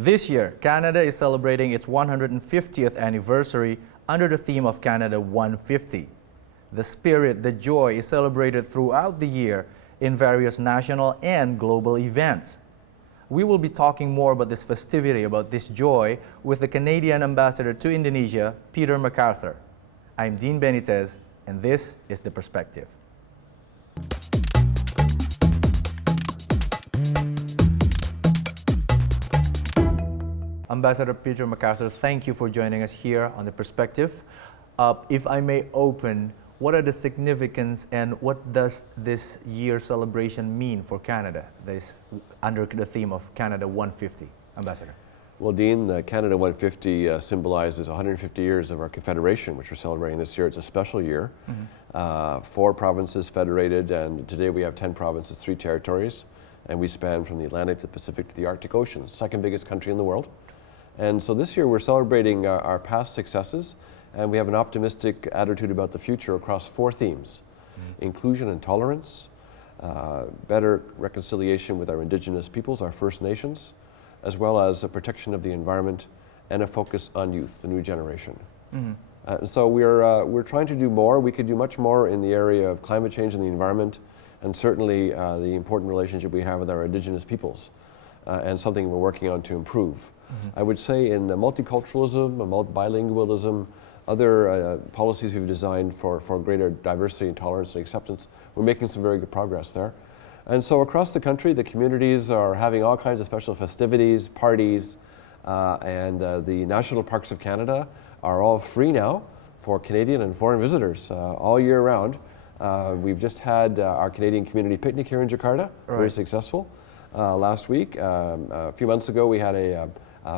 This year, Canada is celebrating its 150th anniversary under the theme of Canada 150. The spirit, the joy is celebrated throughout the year in various national and global events. We will be talking more about this festivity, about this joy, with the Canadian Ambassador to Indonesia, Peter MacArthur. I'm Dean Benitez, and this is The Perspective. Ambassador Peter MacArthur, thank you for joining us here on The Perspective. If I may open, what are the significance and what does this year's celebration mean for Canada, this under the theme of Canada 150? Ambassador. Well, Dean, Canada 150 symbolizes 150 years of our Confederation, which we're celebrating this year. It's a special year. 4 provinces federated, and today we have 10 provinces, 3 territories, and we span from the Atlantic to the Pacific to the Arctic Oceans, second biggest country in the world. And so this year we're celebrating our past successes, and we have an optimistic attitude about the future across 4 themes: inclusion and tolerance, better reconciliation with our Indigenous peoples, our First Nations, as well as the protection of the environment and a focus on youth, the new generation. So we're trying to do more. We could do much more in the area of climate change and the environment, and certainly the important relationship we have with our Indigenous peoples, and something we're working on to improve. I would say in multiculturalism, bilingualism, other policies we've designed for greater diversity and tolerance and acceptance, we're making some very good progress there. And so across the country, the communities are having all kinds of special festivities, parties, and the National Parks of Canada are all free now for Canadian and foreign visitors all year round. We've just had our Canadian Community Picnic here in Jakarta, very successful. Last week, a few months ago, we had a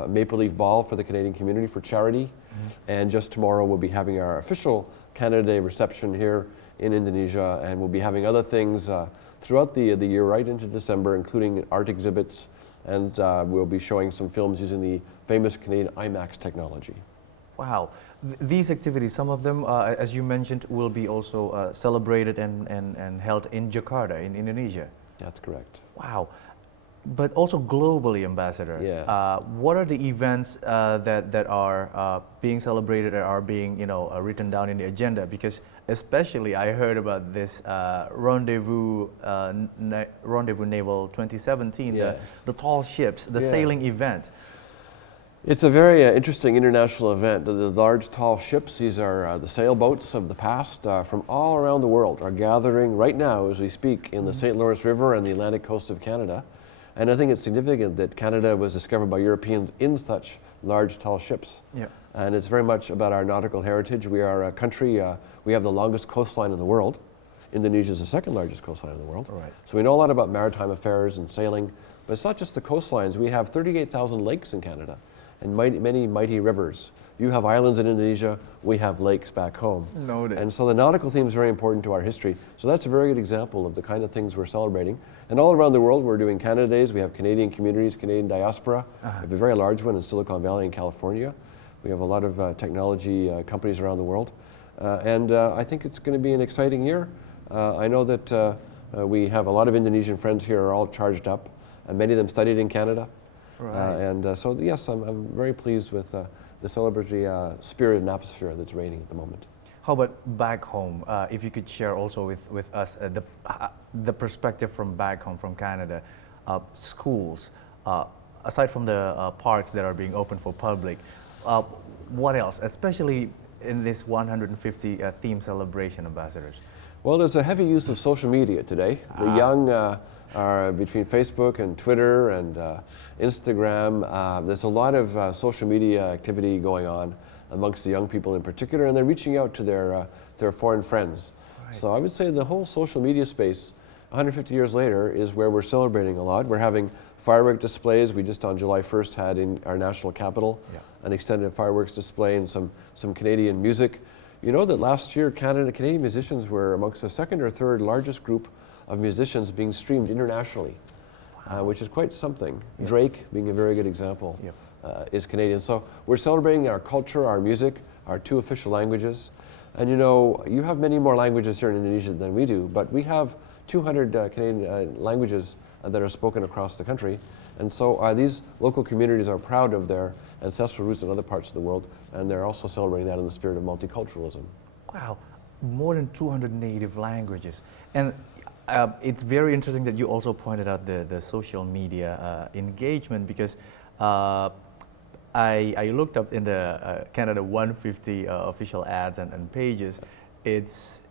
Maple Leaf Ball for the Canadian community for charity, and just tomorrow we'll be having our official Canada Day reception here in Indonesia, and we'll be having other things throughout the year right into December, including art exhibits, and we'll be showing some films using the famous Canadian IMAX technology. Wow. These activities, some of them, as you mentioned, will be also celebrated and held in Jakarta, in Indonesia. That's correct. Wow. But also globally, Ambassador. Yes. What are the events that are being celebrated or are being, written down in the agenda? Because especially I heard about this Rendezvous Naval 2017, Yes. the tall ships, the sailing event. It's a very interesting international event. The large, tall ships, these are the sailboats of the past from all around the world, are gathering right now as we speak in the St. Lawrence River and the Atlantic coast of Canada. And I think it's significant that Canada was discovered by Europeans in such large, tall ships. Yeah. And it's very much about our nautical heritage. We are a country, we have the longest coastline in the world. Indonesia is the second largest coastline in the world. Right. So we know a lot about maritime affairs and sailing, but it's not just the coastlines. We have 38,000 lakes in Canada and many mighty rivers. You have islands in Indonesia, we have lakes back home. Noted. And so the nautical theme is very important to our history. So that's a very good example of the kind of things we're celebrating. And all around the world, we're doing Canada Days. We have Canadian communities, Canadian diaspora. We have a very large one in Silicon Valley in California. We have a lot of technology companies around the world. And I think it's going to be an exciting year. I know that we have a lot of Indonesian friends here are all charged up. Many of them studied in Canada. Right. So yes, I'm very pleased with the celebratory spirit and atmosphere that's reigning at the moment. How about back home? If you could share also with us the perspective from back home, from Canada, schools, aside from the parks that are being opened for public, what else, especially in this 150 theme celebration, Ambassadors? Well, there's a heavy use of social media today. The young are between Facebook and Twitter and Instagram. There's a lot of social media activity going on amongst the young people in particular, and they're reaching out to their foreign friends. Right. So I would say the whole social media space, 150 years later, is where we're celebrating a lot. We're having firework displays. We just on July 1st had in our national capital an extended fireworks display and some Canadian music. You know that last year Canadian musicians were amongst the second or third largest group of musicians being streamed internationally, which is quite something. Drake being a very good example. Is Canadian. So we're celebrating our culture, our music, our 2 official languages. And you have many more languages here in Indonesia than we do, but we have 200 Canadian languages that are spoken across the country. And so these local communities are proud of their ancestral roots in other parts of the world, and they're also celebrating that in the spirit of multiculturalism. Wow, more than 200 native languages. And it's very interesting that you also pointed out the social media engagement, because I looked up in the Canada 150 official ads and pages. It's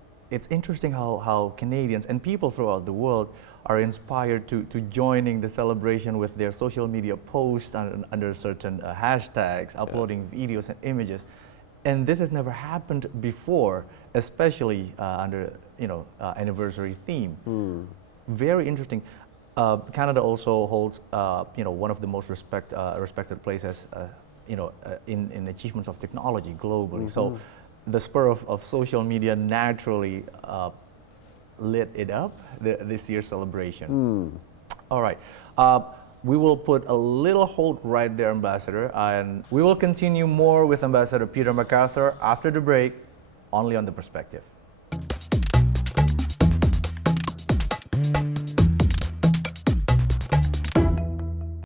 interesting how Canadians and people throughout the world are inspired to joining the celebration with their social media posts under certain hashtags, uploading videos and images. And this has never happened before, especially under anniversary theme. Very interesting. Canada also holds one of the most respected places in achievements of technology globally. So the spur of social media naturally lit it up, this year's celebration. All right. We will put a little hold right there, Ambassador, and we will continue more with Ambassador Peter MacArthur after the break, only on The Perspective.